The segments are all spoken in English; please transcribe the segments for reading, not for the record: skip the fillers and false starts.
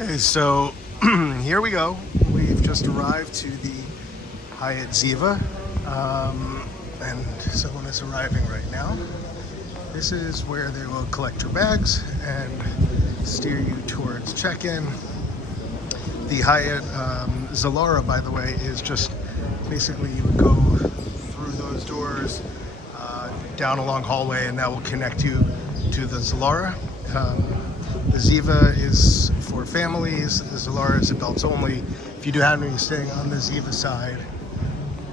Okay, so here we go. We've just arrived to the Hyatt Ziva, and someone is arriving right now. This is where they will collect your bags and steer you towards check-in. The Hyatt Zilara, by the way, is just basically you would go through those doors, down a long hallway, and that will connect you to the Zilara. The Ziva is for families. The Zilara is adults only. If you do happen to be staying on the Ziva side,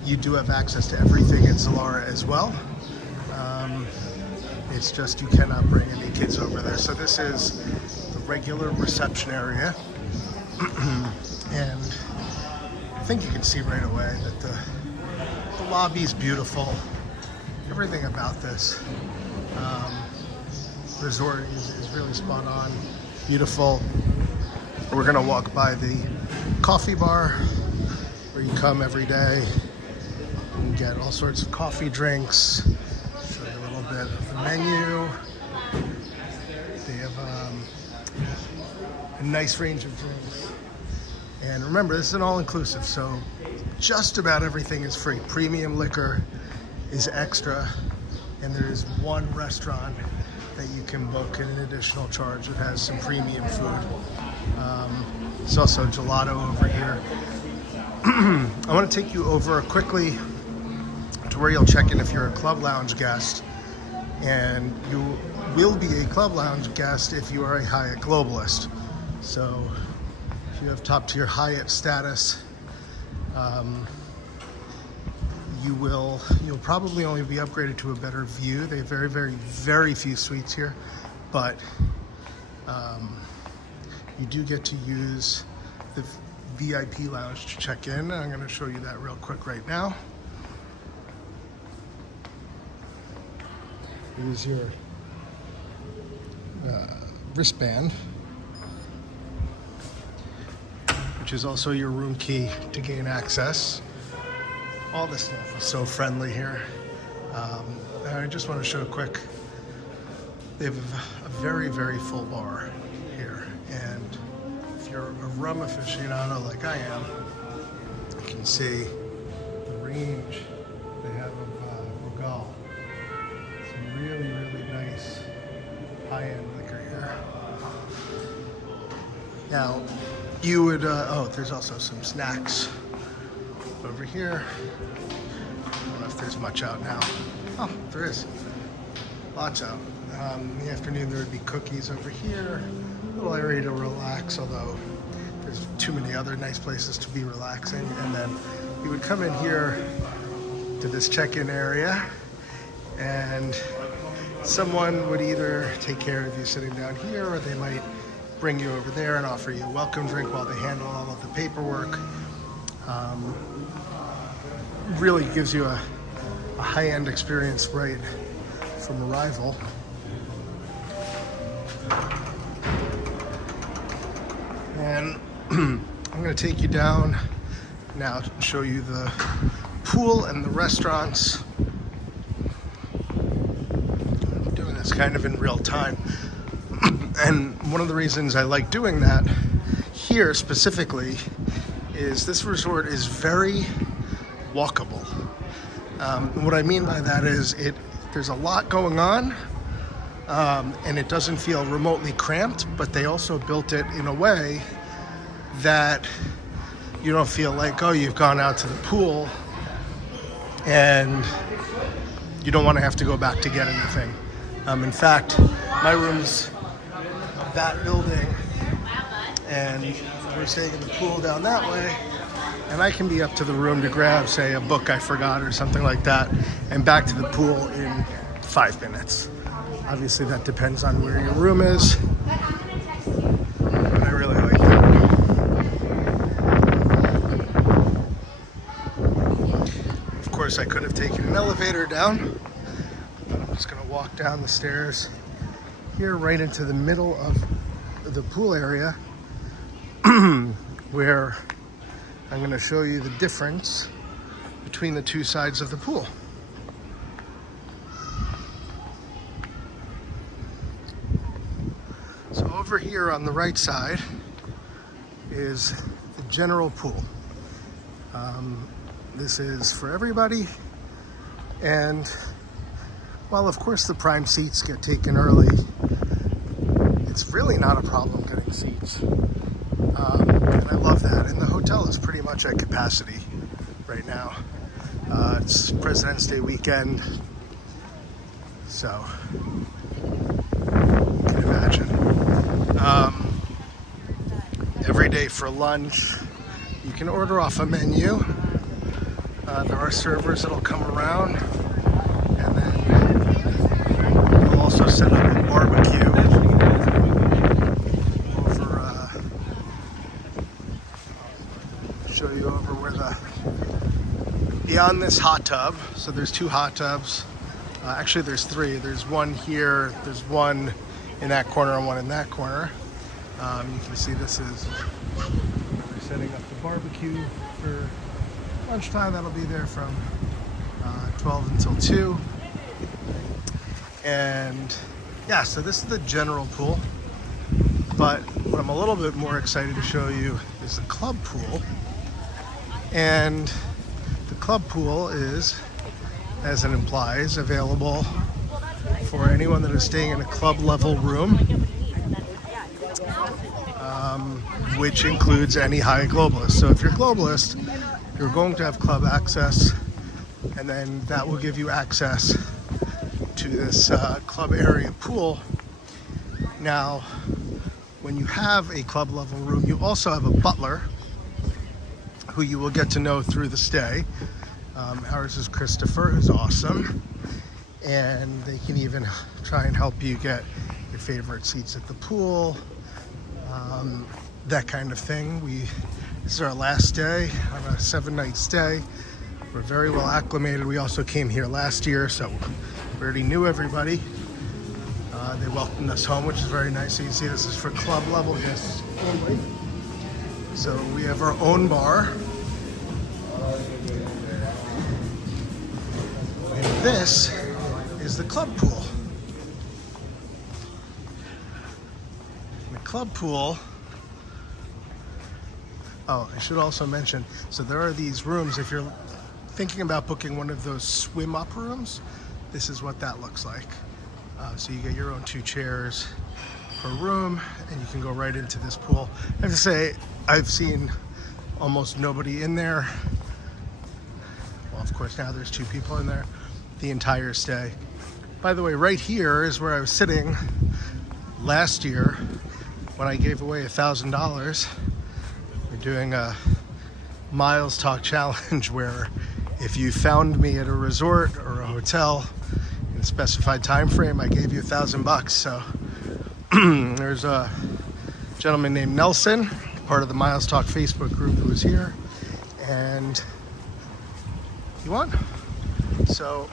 you do have access to everything in Zilara as well. It's just you cannot bring any kids over there. So this is the regular reception area. And I think you can see right away that the lobby is beautiful. Everything about this resort is really spot on, beautiful. We're gonna walk by the coffee bar where you come every day and get all sorts of coffee drinks. Show you a little bit of the menu. They have a nice range of drinks. And remember, this is an all-inclusive, so just about everything is free. Premium liquor is extra, and there is one restaurant that you can book at an additional charge that has some premium food. There's also gelato over here. I want to take you over quickly to where you'll check in if you're a Club Lounge guest, and you will be a Club Lounge guest if you are a Hyatt Globalist. So if you have top-tier Hyatt status, you'll probably only be upgraded to a better view. They have very, very, very few suites here, but you do get to use the VIP lounge to check in. I'm going to show you that real quick right now. Use your wristband, which is also your room key to gain access. All this stuff is so friendly here. And I just want to show a quick, they have a very, very full bar here. And if you're a rum aficionado like I am, you can see the range they have of Brugal. Some really, really nice high-end liquor here. Now, you would, there's also some snacks over here. I don't know if there's much out now. Oh, there is. Lots out. In the afternoon there would be cookies over here. A little area to relax, although there's too many other nice places to be relaxing. And then you would come in here to this check-in area, and someone would either take care of you sitting down here, or they might bring you over there and offer you a welcome drink while they handle all of the paperwork. Really gives you a high-end experience right from arrival. And I'm going to take you down now to show you the pool and the restaurants. I'm doing this kind of in real time. And one of the reasons I like doing that here specifically is this resort is very walkable. What I mean by that is there's a lot going on, and it doesn't feel remotely cramped, but they also built it in a way that you don't feel like, oh, you've gone out to the pool and you don't want to have to go back to get anything. In fact, my room's that building, and we're staying in the pool down that way, and I can be up to the room to grab, say, a book I forgot or something like that, and back to the pool in 5 minutes. Obviously, that depends on where your room is, but I really like that. Of course, I could have taken an elevator down, but I'm just going to walk down the stairs here right into the middle of the pool area, where I'm going to show you the difference between the two sides of the pool. So over here on the right side, is the general pool. This is for everybody, and while of course the prime seats get taken early, it's really not a problem getting seats. And I love that. And the hotel is pretty much at capacity right now. It's President's Day weekend, so you can imagine. Every day for lunch, you can order off a menu. There are servers that'll come around, and then we'll also set up a barbecue over, show you over where beyond this hot tub. So there's 2 hot tubs. Actually, there's 3. There's one here, there's one in that corner and one in that corner. You can see this is they're setting up the barbecue for lunchtime. That'll be there from 12 until 2. And yeah, so this is the general pool. But what I'm a little bit more excited to show you is the club pool. And the club pool is, as it implies, available for anyone that is staying in a club level room, which includes any Hyatt Globalist. So if you're Globalist, you're going to have club access, and then that will give you access to this club area pool. Now, when you have a club level room, you also have a butler who you will get to know through the stay. Ours is Christopher, who's awesome, and they can even try and help you get your favorite seats at the pool, that kind of thing. This is our last day on a 7-night stay. We're very well acclimated. We also came here last year, so we already knew everybody. They welcomed us home, which is very nice. So you can see this is for club level guests only. So we have our own bar. And this is the club pool. And the club pool, oh, I should also mention, so there are these rooms. If you're thinking about booking one of those swim up rooms, this is what that looks like. So you get your own 2 chairs per room, and you can go right into this pool. I have to say, I've seen almost nobody in there. Well, of course, now there's 2 people in there the entire stay. By the way, right here is where I was sitting last year when I gave away $1,000. We're doing a Miles Talk Challenge where if you found me at a resort or a hotel in a specified time frame, I gave you $1,000. So there's a gentleman named Nelson, part of the Miles Talk Facebook group, who was here, and he won. So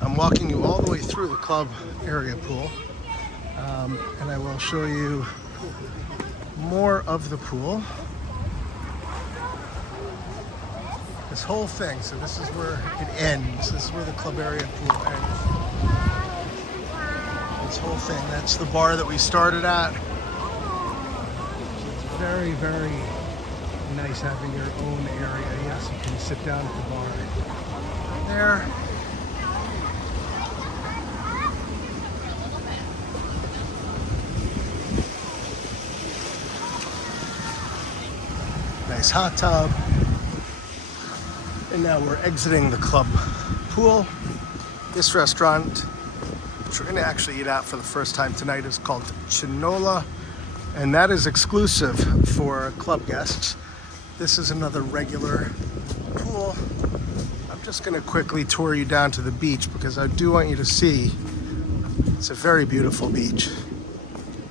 I'm walking you all the way through the club area pool, and I will show you more of the pool. This whole thing, so this is where it ends. This is where the club area pool ends. This whole thing, that's the bar that we started at. So it's very, very nice having your own area. Yes, you can sit down at the bar there. Nice hot tub. And now we're exiting the club pool. This restaurant, which we're gonna actually eat at for the first time tonight, is called Chinola, and that is exclusive for club guests. This is another regular pool. I'm just gonna quickly tour you down to the beach because I do want you to see it's a very beautiful beach.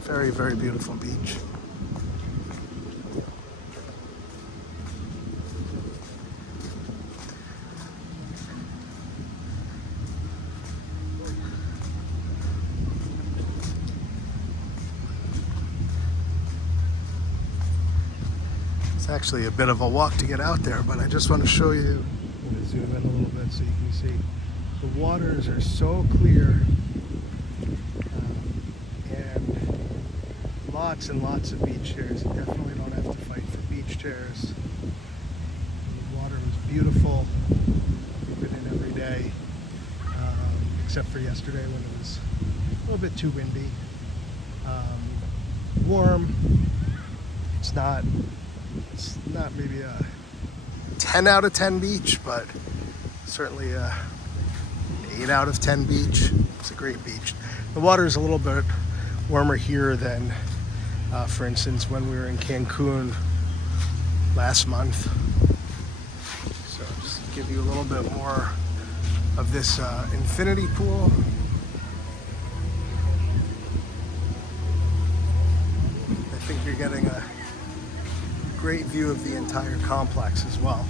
Very, very beautiful beach. It's actually a bit of a walk to get out there, but I just want to show you. I'm going to zoom in a little bit so you can see. The waters are so clear, and a lot lots and lots of beach chairs. You definitely don't have to fight for beach chairs. The water was beautiful. We've been in every day, except for yesterday when it was a little bit too windy. Warm. It's not maybe a 10 out of 10 beach, but certainly a 8 out of 10 beach. It's a great beach. The water is a little bit warmer here than, for instance, when we were in Cancun last month. So just to give you a little bit more of this infinity pool. I think you're getting a great view of the entire complex as well.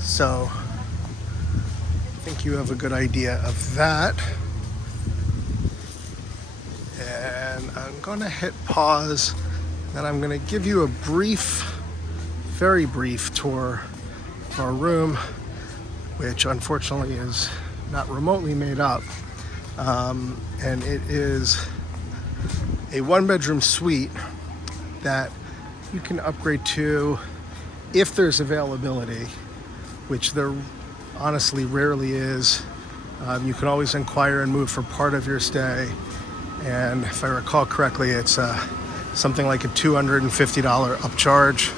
So I think you have a good idea of that. And I'm going to hit pause, and I'm going to give you a brief, very brief tour of our room, which unfortunately is not remotely made up. And it is a one-bedroom suite that you can upgrade to if there's availability, which there honestly rarely is. You can always inquire and move for part of your stay. And if I recall correctly, it's something like a $250 upcharge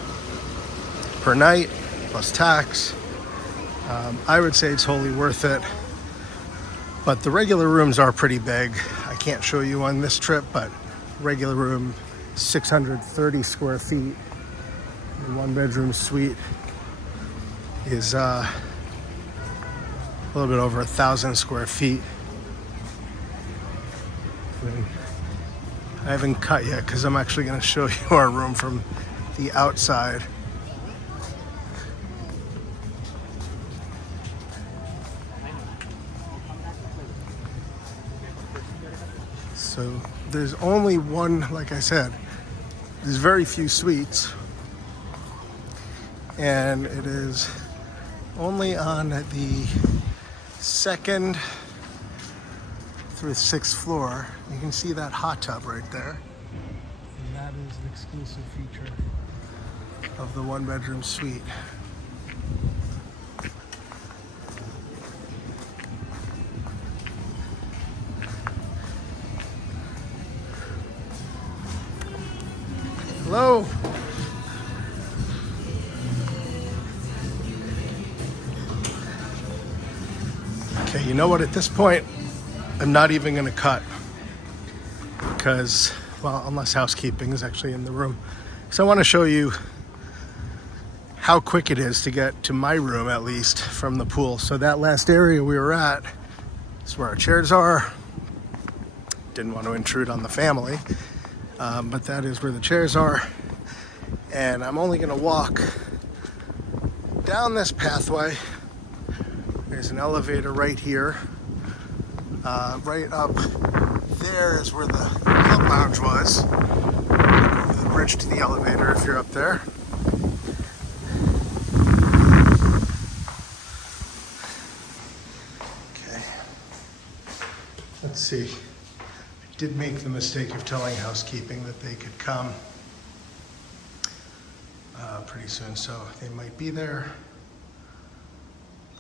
per night, plus tax. I would say it's wholly worth it. But the regular rooms are pretty big. I can't show you on this trip, but regular room, 630 square feet. The one-bedroom suite is a little bit over 1,000 square feet. I haven't cut yet because I'm actually going to show you our room from the outside. So there's only one, like I said, there's very few suites, and it is only on the second through the 6th floor. You can see that hot tub right there. And that is an exclusive feature of the one-bedroom suite. Hello. Okay, you know what? At this point, I'm not even going to cut because, well, unless housekeeping is actually in the room. So I want to show you how quick it is to get to my room, at least, from the pool. So that last area we were at is where our chairs are. Didn't want to intrude on the family, but that is where the chairs are. And I'm only going to walk down this pathway. There's an elevator right here. Right up there is where the club lounge was. Over the bridge to the elevator if you're up there. Okay. Let's see. I did make the mistake of telling housekeeping that they could come pretty soon, so they might be there.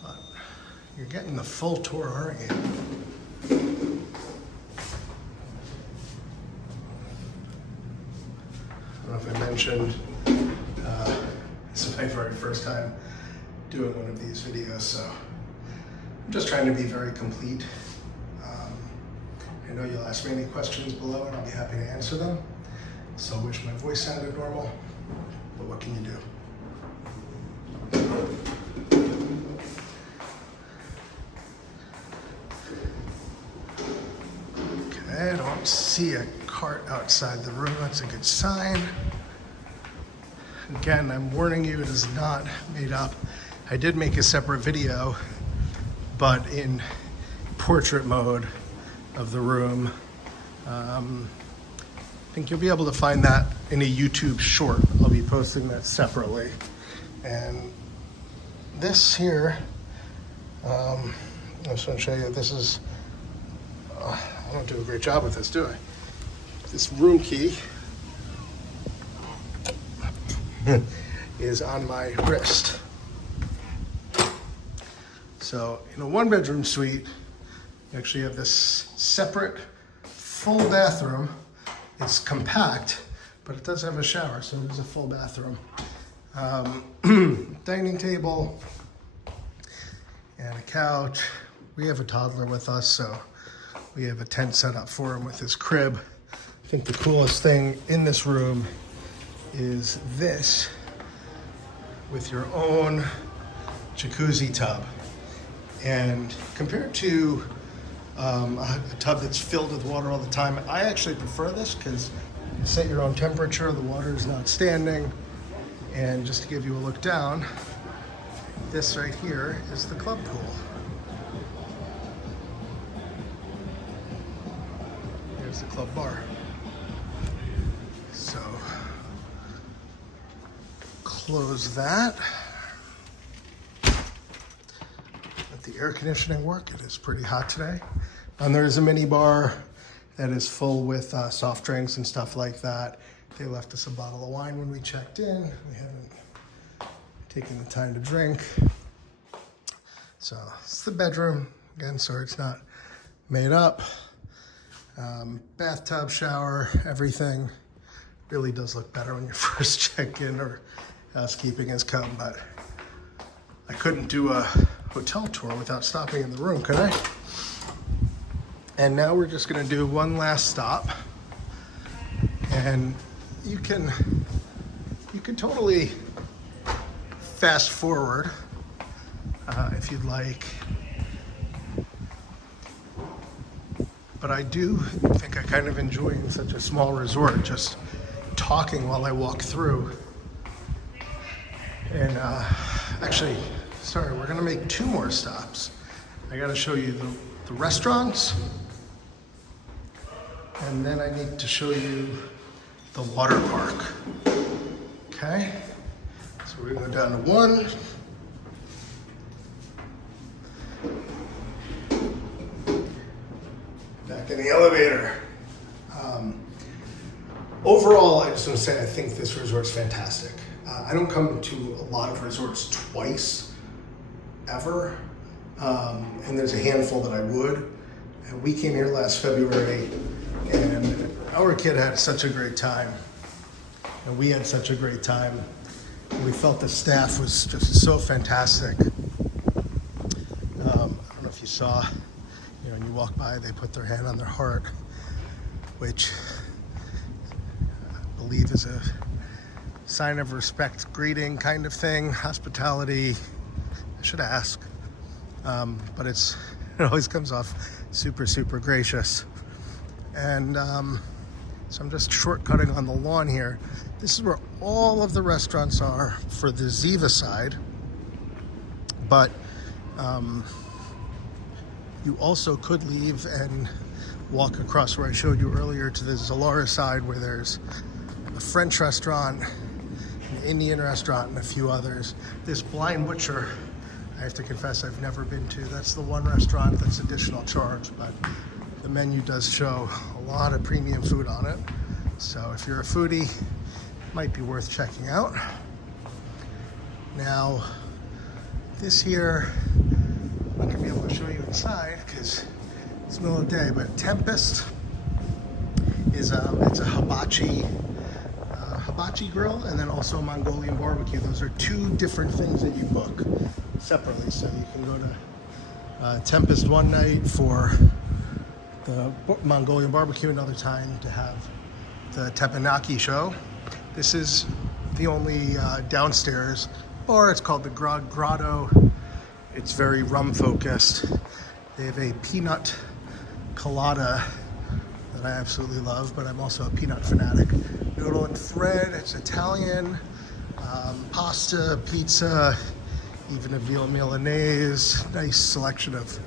But you're getting the full tour, aren't you? I don't know if I mentioned, this is my very first time doing one of these videos, so I'm just trying to be very complete. I know you'll ask me any questions below and I'll be happy to answer them. So I wish my voice sounded normal, but what can you do? I don't see a cart outside the room. That's a good sign. Again, I'm warning you, it is not made up. I did make a separate video, but in portrait mode of the room. I think you'll be able to find that in a YouTube short. I'll be posting that separately. And this here, I just want to show you, this is, I don't do a great job with this, do I? this room key is on my wrist. So in a 1-bedroom suite, you actually have this separate full bathroom. It's compact, but it does have a shower, so it is a full bathroom. Dining table and a couch. We have a toddler with us, so we have a tent set up for him with his crib. I think the coolest thing in this room is this, with your own jacuzzi tub. And compared to a tub that's filled with water all the time, I actually prefer this because you set your own temperature, the water is not standing. And just to give you a look down, this right here is the club pool. Here's the club bar. So, close that. Let the air conditioning work. It is pretty hot today. And there's a mini bar that is full with soft drinks and stuff like that. They left us a bottle of wine when we checked in. We haven't taken the time to drink. So it's the bedroom. Again, sorry it's not made up. Bathtub, shower, everything. Really does look better when you first check in or housekeeping has come, but I couldn't do a hotel tour without stopping in the room, could I? And now we're just gonna do one last stop. And you can totally fast forward if you'd like. But I do think I kind of enjoy in such a small resort, just talking while I walk through. And actually, sorry, we're gonna make 2 more stops. I gotta show you the restaurants, and then I need to show you the water park. Okay, so we're gonna go down to 1. Back in the elevator. Overall, I just want to say I think this resort's fantastic. I don't come to a lot of resorts twice, ever, and there's a handful that I would. And we came here last February, and our kid had such a great time, and we had such a great time. And we felt the staff was just so fantastic. I don't know if you saw, when you walk by, they put their hand on their heart, which I believe is a sign of respect, greeting kind of thing, hospitality. I should ask, but it always comes off super, super gracious. And so I'm just shortcutting on the lawn here. This is where all of the restaurants are for the Ziva side, but you also could leave and walk across where I showed you earlier to the Zilara side, where there's a French restaurant, an Indian restaurant, and a few others. This Blind Butcher, I have to confess I've never been to. That's the one restaurant that's additional charge, but the menu does show a lot of premium food on it. So if you're a foodie, it might be worth checking out. Now, this here, I'm not gonna be able to show you inside because it's the middle of the day, but Tempest is it's a hibachi grill, and then also a Mongolian barbecue. Those are 2 different things that you book separately. So you can go to Tempest one night for the Mongolian barbecue, another time to have the teppanyaki show. This is the only downstairs bar. It's called the Grotto. It's very rum focused. They have a peanut colada that I absolutely love, but I'm also a peanut fanatic. Noodle and thread, it's Italian, pasta, pizza, even a veal Milanese. Nice selection of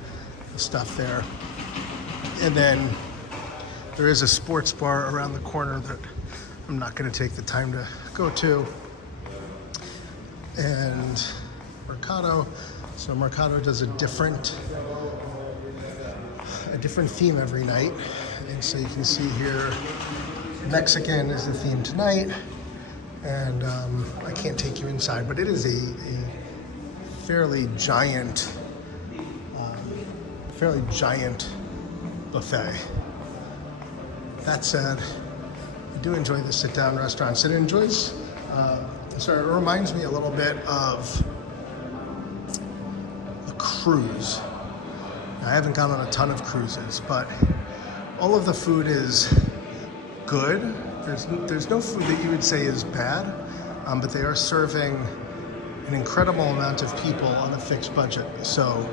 stuff there. And then there is a sports bar around the corner that I'm not going to take the time to go to. And Mercado. So Mercado does a different theme every night. And so you can see here Mexican is the theme tonight, and I can't take you inside, but it is a fairly giant buffet. That said, I do enjoy the sit-down restaurants. It reminds me a little bit of a cruise. I haven't gone on a ton of cruises, but all of the food is good. There's no food that you would say is bad, but they are serving an incredible amount of people on a fixed budget. So,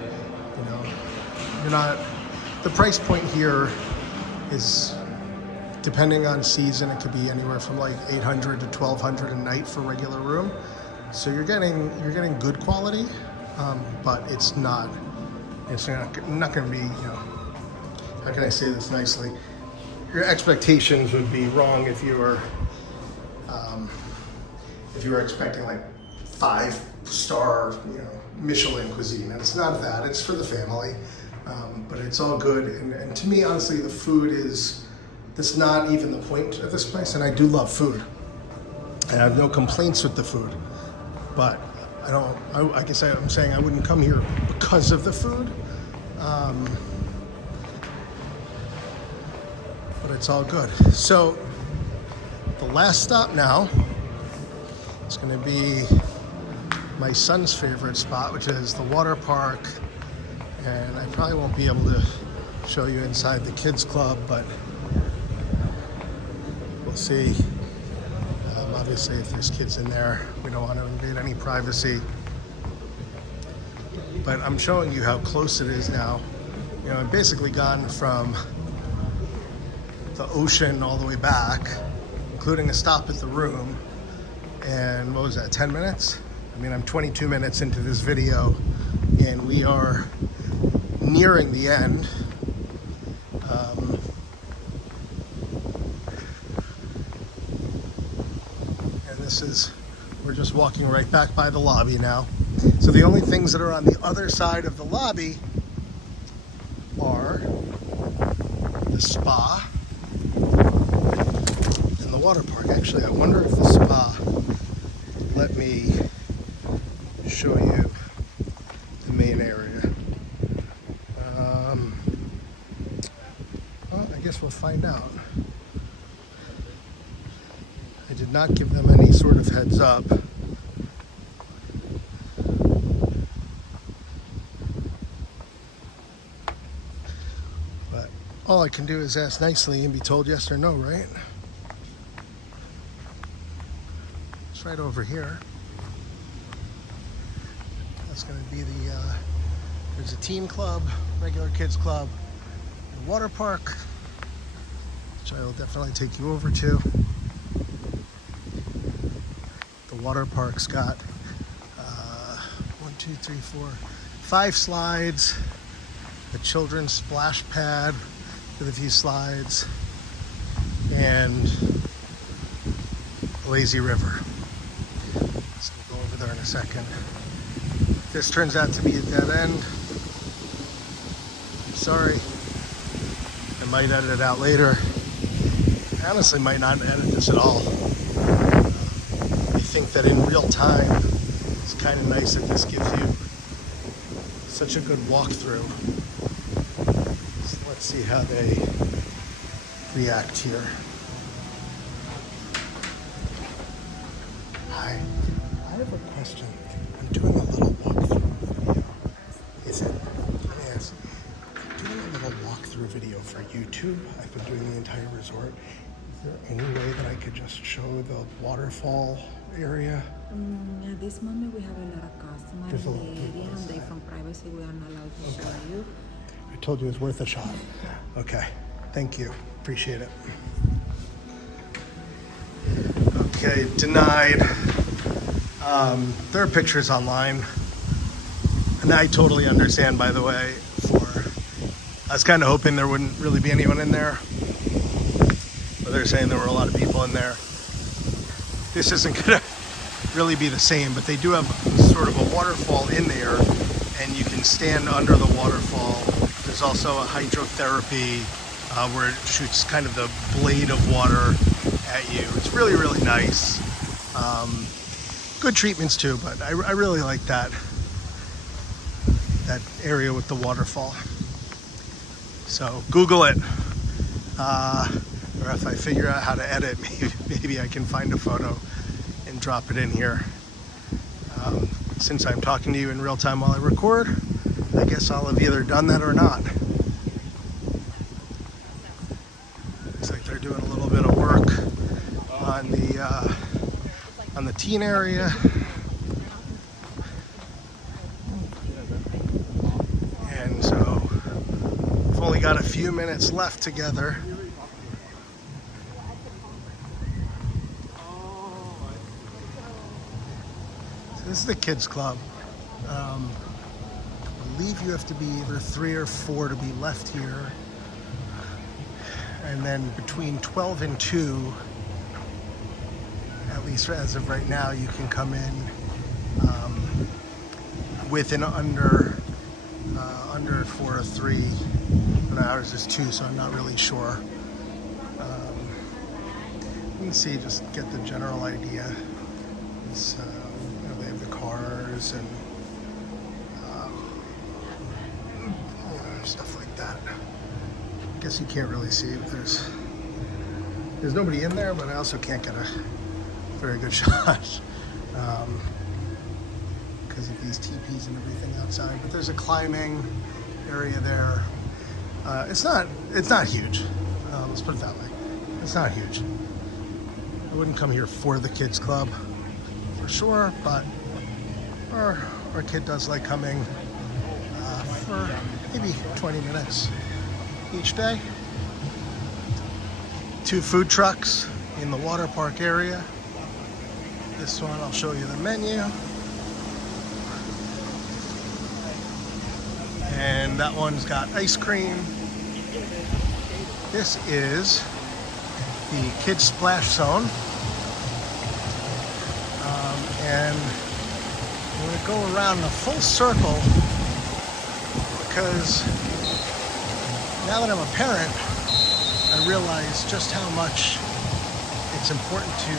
the price point here is, depending on season, it could be anywhere from like $800 to $1,200 a night for regular room. So you're getting good quality, but it's not going to be, how can I say this nicely? Your expectations would be wrong if you were expecting like 5-star, Michelin cuisine. And it's not that. It's for the family, but it's all good. And to me, honestly, the food that's not even the point of this place. And I do love food. I have no complaints with the food, but I guess I'm saying I wouldn't come here because of the food. But it's all good. So the last stop now is going to be my son's favorite spot, which is the water park. And I probably won't be able to show you inside the kids club, but we'll see. Obviously, if there's kids in there, we don't want to invade any privacy. But I'm showing you how close it is now. I've basically gone from the ocean all the way back, including a stop at the room. And what was that, 10 minutes? I'm 22 minutes into this video, and we are nearing the end. We're just walking right back by the lobby now. So the only things that are on the other side of the lobby are the spa and the water park. Actually, I wonder if the spa let me show you the main area. Well, I guess we'll find out. I did not give them any sort of heads up. But all I can do is ask nicely and be told yes or no, right? It's right over here. That's going to be there's a teen club, regular kids club, a water park, which I will definitely take you over to. The water park's got 5 slides, a children's splash pad with a few slides, and a lazy river. So we'll go over there in a second. This turns out to be a dead end. I'm sorry. I might edit it out later. I honestly might not edit this at all. I think that in real time, it's kind of nice that this gives you such a good walkthrough. So let's see how they react here. Hi, I have a question. I'm doing a little walkthrough video. Yes. I'm doing a little walkthrough video for YouTube. I've been doing the entire resort. Is there any way that I could just show the waterfall area? At this moment, we have a lot of customers in the area, and they from privacy, we are not allowed to show you. I told you it was worth a shot. Okay, thank you. Appreciate it. Okay, denied. There are pictures online, and I totally understand, by the way, I was kind of hoping there wouldn't really be anyone in there, but they're saying there were a lot of people in there. This isn't gonna really be the same, but they do have sort of a waterfall in there, and you can stand under the waterfall. There's also a hydrotherapy where it shoots kind of the blade of water at you. It's really, really nice. Good treatments too, but I really like that area with the waterfall. So Google it, or if I figure out how to edit, maybe I can find a photo and drop it in here. Since I'm talking to you in real time while I record, I guess I'll have either done that or not. Looks like they're doing a little bit of work on the teen area. And so we've only got a few minutes left together. So this is the kids club. I believe you have to be either 3 or 4 to be left here. And then between 12 and 2, at least as of right now, you can come in with and under 4 or 3. And ours is 2, so I'm not really sure. You can see, just get the general idea. It's, they have the cars and stuff like that. I guess you can't really see it. There's nobody in there, but I also can't get a very good shot because of these teepees and everything outside. But there's a climbing area there. It's not huge. Let's put it that way. It's not huge. I wouldn't come here for the kids club for sure, but our kid does like coming for maybe 20 minutes each day. 2 food trucks in the water park area. This one, I'll show you the menu. And that one's got ice cream. This is the kids splash zone. And I'm going to go around in a full circle because now that I'm a parent, I realize just how much it's important to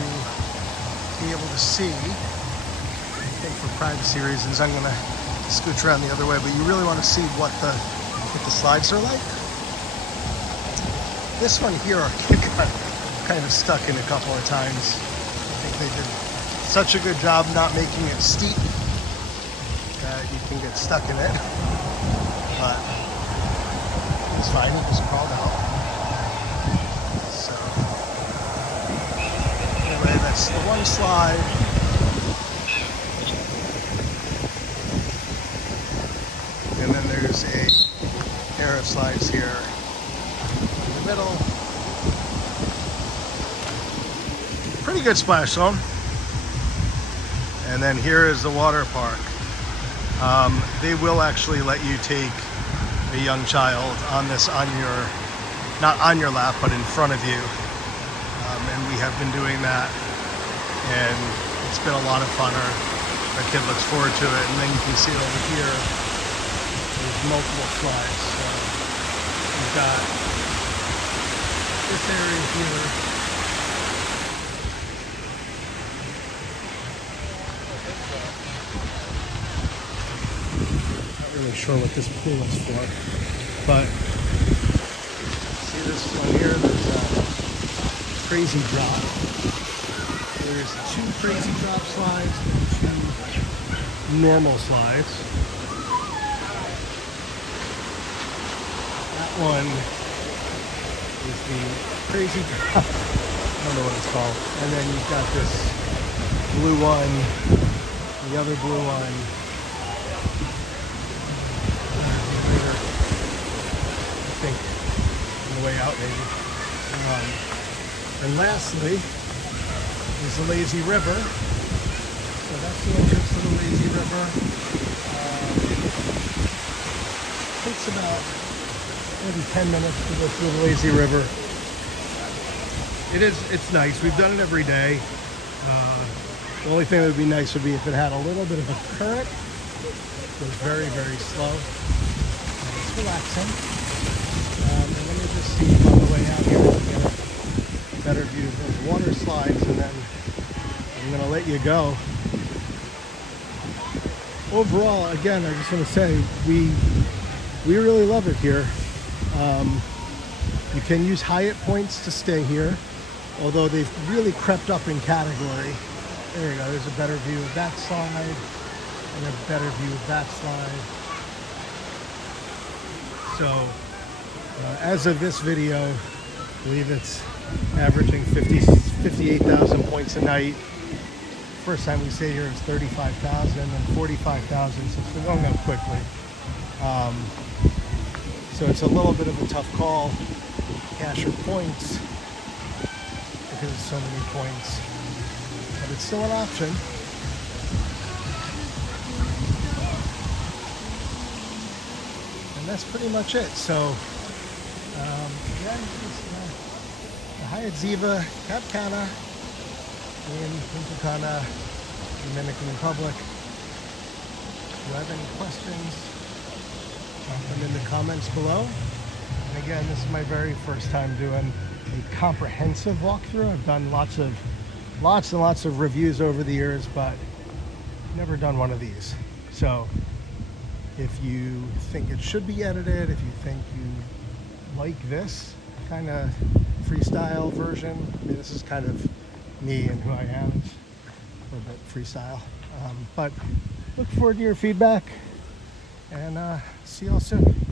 be able to see. I think for privacy reasons, I'm going to scooch around the other way, but you really want to see what the slides are like. This one here, our kid got kind of stuck in a couple of times. I think they did such a good job not making it steep that you can get stuck in it. But it's fine, it just crawled out. So anyway, that's the one slide. And then there's a pair of slides here in the middle. Pretty good splash zone. And then here is the water park. They will actually let you take a young child on this not on your lap, but in front of you. And we have been doing that. And it's been a lot of fun. Our kid looks forward to it. And then you can see over here, there's multiple slides. So we've got this area here. Really sure what this pool is for, but see this one here, there's a crazy drop. There's 2 crazy drop slides and 2 normal slides. That one is the crazy drop. I don't know what it's called. And then you've got this blue one, the other blue one. Way out maybe. And lastly is the lazy river. So that's the entrance to the lazy river. Takes about maybe 10 minutes to go through the lazy river. It's nice. We've done it every day. The only thing that would be nice would be if it had a little bit of a current. It was very, very slow. It's relaxing. And let me just see on the way out here. better view of those water slides, and then I'm gonna let you go. Overall, again, I just want to say we really love it here. You can use Hyatt points to stay here, although they've really crept up in category. There you go, there's a better view of that slide and a better view of that slide. So as of this video, I believe it's averaging 58,000 points a night. First time we stay here is 35,000 and 45,000, so it's been going up quickly. So it's a little bit of a tough call, cash or points, because there's so many points, but it's still an option. And that's pretty much it. So yeah, the Hyatt Ziva, Cap Cana in Punta Cana, Dominican Republic. If you have any questions, drop them in the comments below. And again, this is my very first time doing a comprehensive walkthrough. I've done lots and lots of reviews over the years, but never done one of these. So if you think it should be edited, if you think you like this kind of freestyle version, I mean, this is kind of me and who I am. It's a little bit freestyle. But look forward to your feedback, and see y'all soon.